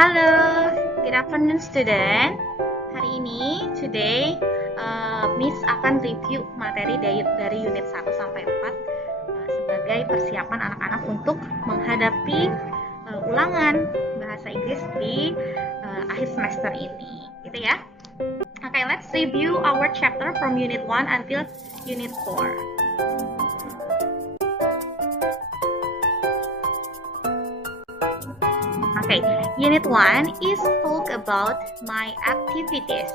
Halo, good afternoon student. Today, Miss akan review materi dari unit 1 sampai 4 sebagai persiapan anak-anak untuk menghadapi ulangan bahasa Inggris di akhir semester ini, gitu ya. Okay, let's review our chapter from unit 1 until unit 4. Okay, unit 1 is talk about my activities.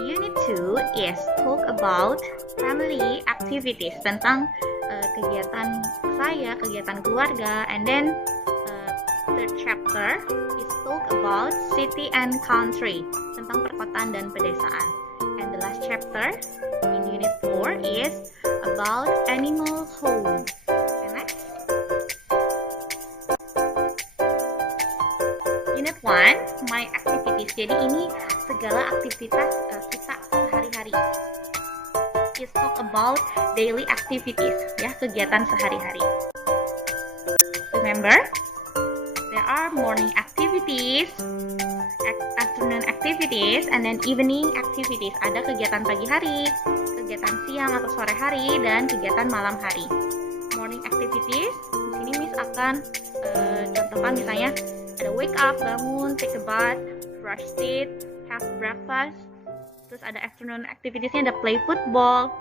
Unit 2 is talk about family activities, tentang kegiatan saya, kegiatan keluarga. And then third chapter is talk about city and country, tentang perkotaan dan pedesaan. And the last chapter in unit 4 is about animal home. Unit 1, my activities. Jadi ini segala aktivitas kita sehari-hari. Let's talk about daily activities, ya, kegiatan sehari-hari. Remember, there are morning activities, afternoon activities, and then evening activities. Ada kegiatan pagi hari, kegiatan siang atau sore hari, dan kegiatan malam hari. Morning activities, di sini Miss akan contohkan misalnya ada wake up, bangun, take a bath, brush teeth, have breakfast. Terus ada afternoon activitiesnya, ada play football,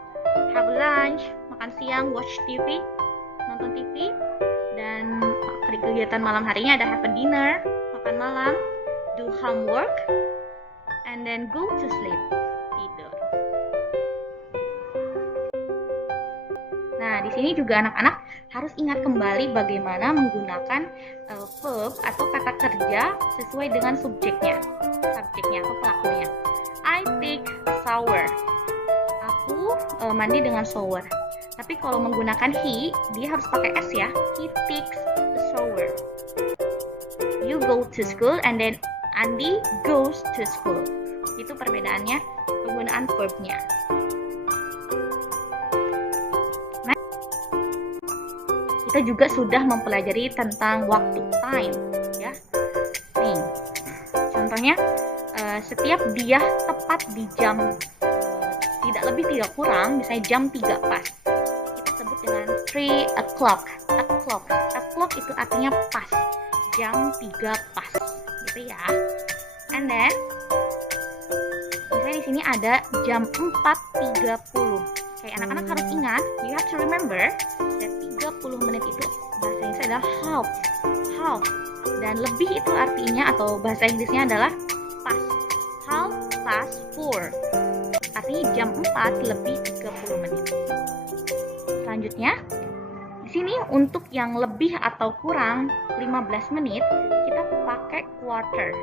have lunch, makan siang, watch TV, nonton TV. Dan kegiatan malam harinya ada have a dinner, makan malam, do homework, and then go to sleep, tidur. Nah, di sini juga anak-anak harus ingat kembali bagaimana menggunakan verb atau kata kerja sesuai dengan subjeknya atau pelakunya. I take a shower. Aku mandi dengan shower. Tapi kalau menggunakan he, dia harus pakai s ya. He takes a shower. You go to school, and then Andi goes to school. Itu perbedaannya penggunaan verbnya. Kita juga sudah mempelajari tentang waktu, time, ya. Nih, contohnya setiap dia tepat di jam tidak lebih tidak kurang, misalnya jam 3 pas, kita sebut dengan 3 o'clock. O'clock itu artinya pas, jam 3 pas, gitu ya. And then misalnya di sini ada jam 4.30. Kayak anak-anak harus ingat, you have to remember that 30 menit itu bahasa Inggrisnya adalah half. Dan lebih itu artinya atau bahasa Inggrisnya adalah past. Half past 4. Artinya jam 4 lebih 30 menit. Selanjutnya, di sini untuk yang lebih atau kurang 15 menit, kita pakai quarter.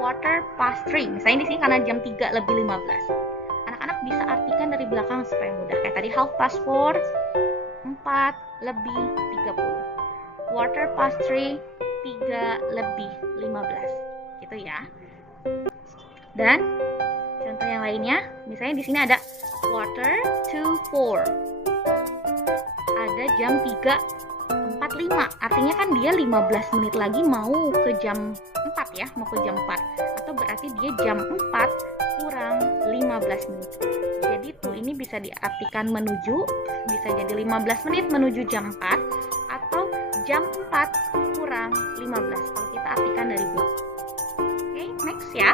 Quarter past 3. Misalnya di sini karena jam 3 lebih 15. Anak-anak bisa artikan dari belakang supaya mudah. Kayak tadi half past 4, 4 lebih 30. Quarter past 3, 3 lebih 15. Gitu ya. Dan contoh yang lainnya, misalnya di sini ada quarter to 4. Ada jam 3.45. Artinya kan dia 15 menit lagi mau ke jam 4 ya, mau ke jam 4. Atau berarti dia jam 4 kurang 15 menit. Jadi tuh ini bisa diartikan menuju, bisa jadi 15 menit menuju jam 4 atau jam 4 kurang 15 kalau kita artikan dari belakang. Oke, next ya.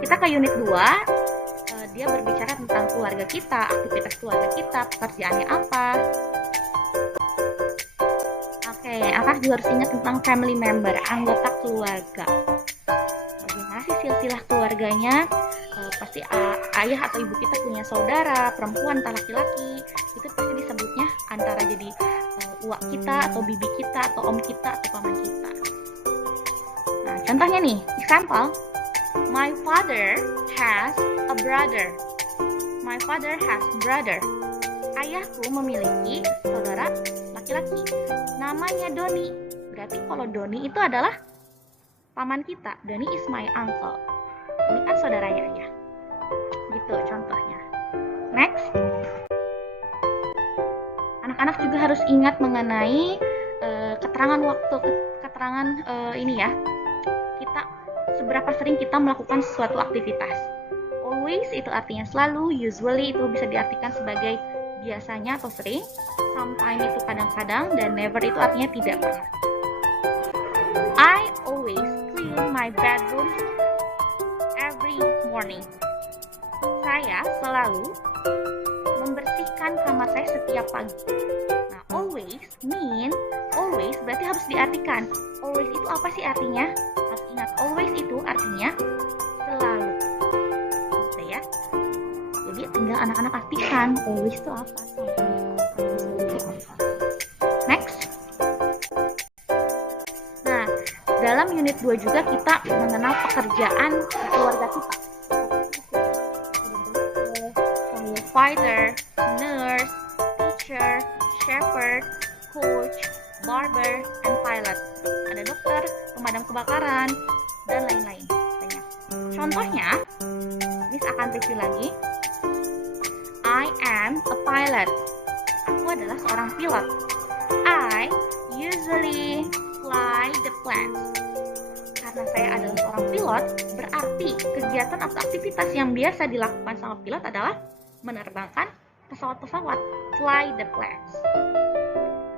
Kita ke unit 2. Dia berbicara tentang keluarga kita, aktivitas keluarga kita, pekerjaannya apa. Oke, anak juga harus ingat tentang family member, anggota keluarga. Bagaimana sih silsilah keluarganya? Pasti ayah atau ibu kita punya saudara, perempuan atau laki-laki. Itu pasti disebutnya antara jadi uak kita atau bibi kita atau om kita atau paman kita. Nah, contohnya nih, example. My father has a brother. My father has a brother. Ayahku memiliki saudara laki-laki. Namanya Doni. Berarti kalau Doni itu adalah paman kita. Doni is my uncle. Ini kan saudaranya ayah. Gitu contohnya. Next. Anak-anak juga harus ingat mengenai keterangan waktu, keterangan ini ya, kita seberapa sering kita melakukan suatu aktivitas. Always itu artinya selalu, usually itu bisa diartikan sebagai biasanya atau sering, sometimes itu kadang-kadang, dan never itu artinya tidak pernah. I always clean my bedroom every morning. Saya selalu membersihkan kamar saya setiap pagi. Nah, always mean, always berarti harus diartikan. Always itu apa sih artinya? Harus ingat, always itu artinya selalu. Gitu ya. Jadi tinggal anak-anak artikan always itu apa. Next. Nah, dalam unit 2 juga kita mengenal pekerjaan keluarga kita. Fighter, nurse, teacher, shepherd, coach, barber, and pilot. Ada dokter, pemadam kebakaran, dan lain-lain. Banyak. Contohnya, Miss akan review lagi. I am a pilot. Aku adalah seorang pilot. I usually fly the planes. Karena saya adalah seorang pilot, berarti kegiatan atau aktivitas yang biasa dilakukan sama pilot adalah menerbangkan pesawat-pesawat, fly the planes.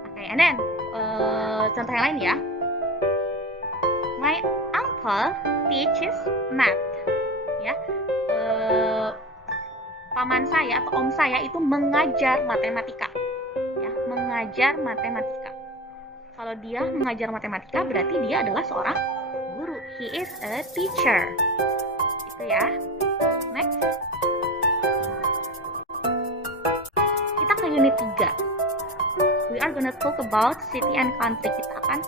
Oke, and then contoh yang lain ya. My uncle teaches math. Ya, paman saya atau om saya itu mengajar matematika. Ya, mengajar matematika. Kalau dia mengajar matematika, berarti dia adalah seorang guru. He is a teacher. Itu ya. Next. Unit 3, we are gonna talk about city and country. Kita akan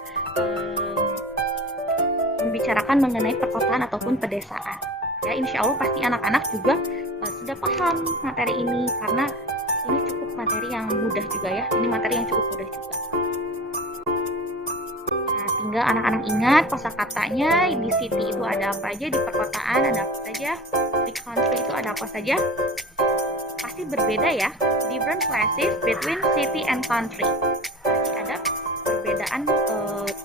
membicarakan mengenai perkotaan ataupun pedesaan. Ya, insya Allah pasti anak-anak juga sudah paham materi ini, karena ini cukup materi yang mudah juga ya. Ini materi yang cukup mudah juga. Nah, tinggal anak-anak ingat kosakatanya. Di city itu ada apa aja, di perkotaan ada apa saja, di country itu ada apa saja. Pasti berbeda ya, different places between city and country. Pasti ada perbedaan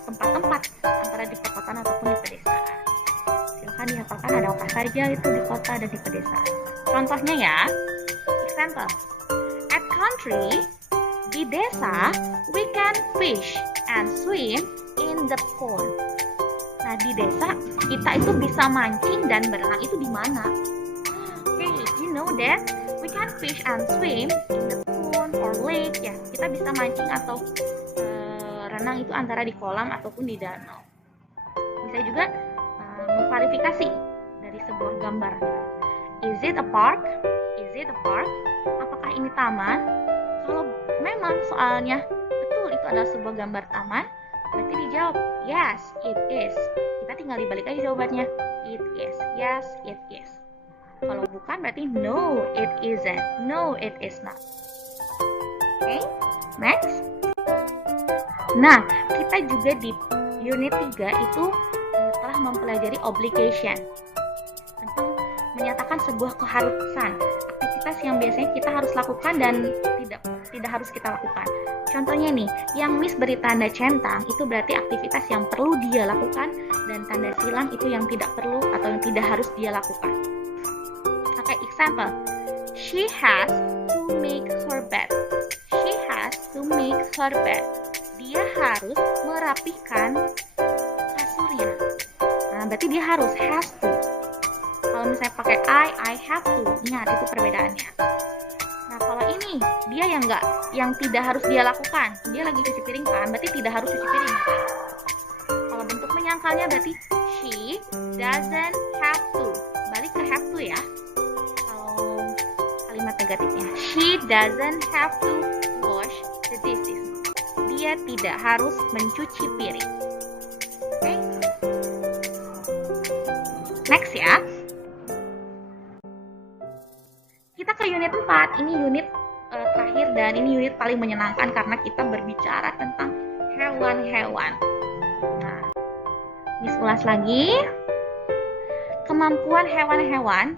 tempat-tempat antara di perkotaan ataupun di pedesaan. Silahkan dihafalkan ada apa saja itu di kota dan di pedesaan. Contohnya ya, example, at country, di desa, we can fish and swim in the pond. Nah, di desa kita itu bisa mancing dan berenang itu di mana? Okay, you know that we can fish and swim in the pond or lake. Ya, kita bisa mancing atau renang itu antara di kolam ataupun di danau. Bisa juga mengklarifikasi dari sebuah gambar. Is it a park? Is it a park? Apakah ini taman? Kalau memang soalnya betul itu adalah sebuah gambar taman, berarti dijawab yes, it is. Kita tinggal dibalik aja jawabannya. It is. Yes, it is. Kalau bukan berarti no, it isn't. No, it is not. Oke, next. Nah, kita juga di unit 3 itu telah mempelajari obligation. Tentang menyatakan sebuah keharusan, aktivitas yang biasanya kita harus lakukan dan tidak harus kita lakukan. Contohnya nih, yang Miss beri tanda centang itu berarti aktivitas yang perlu dia lakukan, dan tanda silang itu yang tidak perlu atau yang tidak harus dia lakukan. Oke, example. She has to make her bed. She has to make her bed. Dia harus merapihkan kasurnya. Nah, berarti dia harus, has to. Kalau misalnya pakai I have to, ingat itu perbedaannya. Nah, kalau ini dia yang tidak harus dia lakukan, dia lagi cuci piring kan, berarti tidak harus cuci piring. Kalau bentuk menyangkalnya berarti she doesn't have to. Balik ke have to ya. Kalau kalimat negatifnya, she doesn't have to wash the dishes. Dia tidak harus mencuci piring. Oke. Next ya. Kita ke unit 4. Ini unit terakhir dan ini unit paling menyenangkan karena kita berbicara tentang hewan-hewan. Nah, Miss ulas lagi. Kemampuan hewan-hewan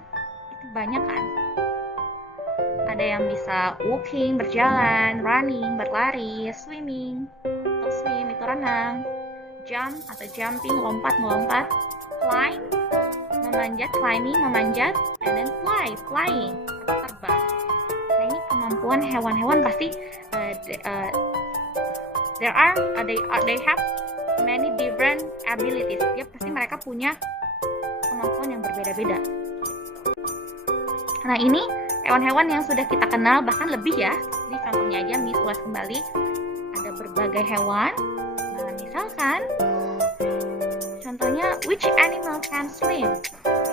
itu banyak kan? Ada yang bisa walking, berjalan, running, berlari, swimming, atau swim itu renang, jump atau jumping, lompat, melompat, climb, memanjat, climbing, memanjat, and then fly, flying atau terbang. Nah, ini kemampuan hewan-hewan pasti they have many different abilities. Dia pasti mereka punya kemampuan yang berbeda-beda. Nah, ini hewan-hewan yang sudah kita kenal, bahkan lebih ya. Ini contohnya aja, Miss ulas kembali. Ada berbagai hewan. Nah, misalkan contohnya, which animal can swim?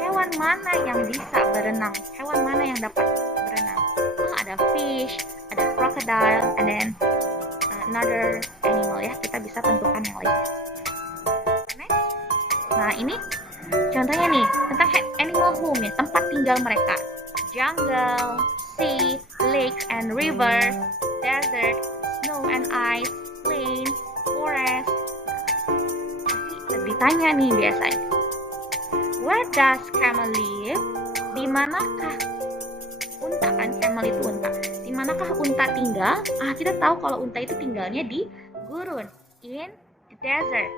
Hewan mana yang bisa berenang? Hewan mana yang dapat berenang? Oh, ada fish, ada crocodile, and then another animal ya. Kita bisa tentukan yang lain. Next. Nah, ini contohnya nih tentang animal home ya, tempat tinggal mereka. Jungle, sea, lakes and river, desert, snow and ice, plain, forest. Pasti ditanya nih biasanya. Where does camel live? Di manakah unta, kan camel itu unta. Di manakah unta tinggal? Kita tahu kalau unta itu tinggalnya di gurun, in the desert.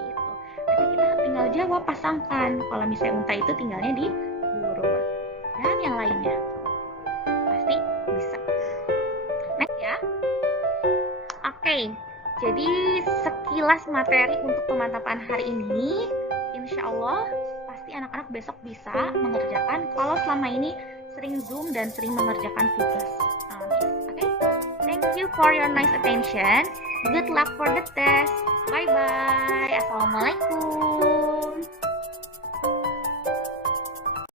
Gitu. Nanti kita tinggal jawab, pasangkan kalau misalnya unta itu tinggalnya di gurun. Dan yang lainnya pasti bisa. Next ya. Oke, jadi sekilas materi untuk pemantapan hari ini. Insya Allah pasti anak-anak besok bisa mengerjakan kalau selama ini sering Zoom dan sering mengerjakan tugas. Oke, thank you for your nice attention. Good luck for the test. Bye bye. Assalamualaikum.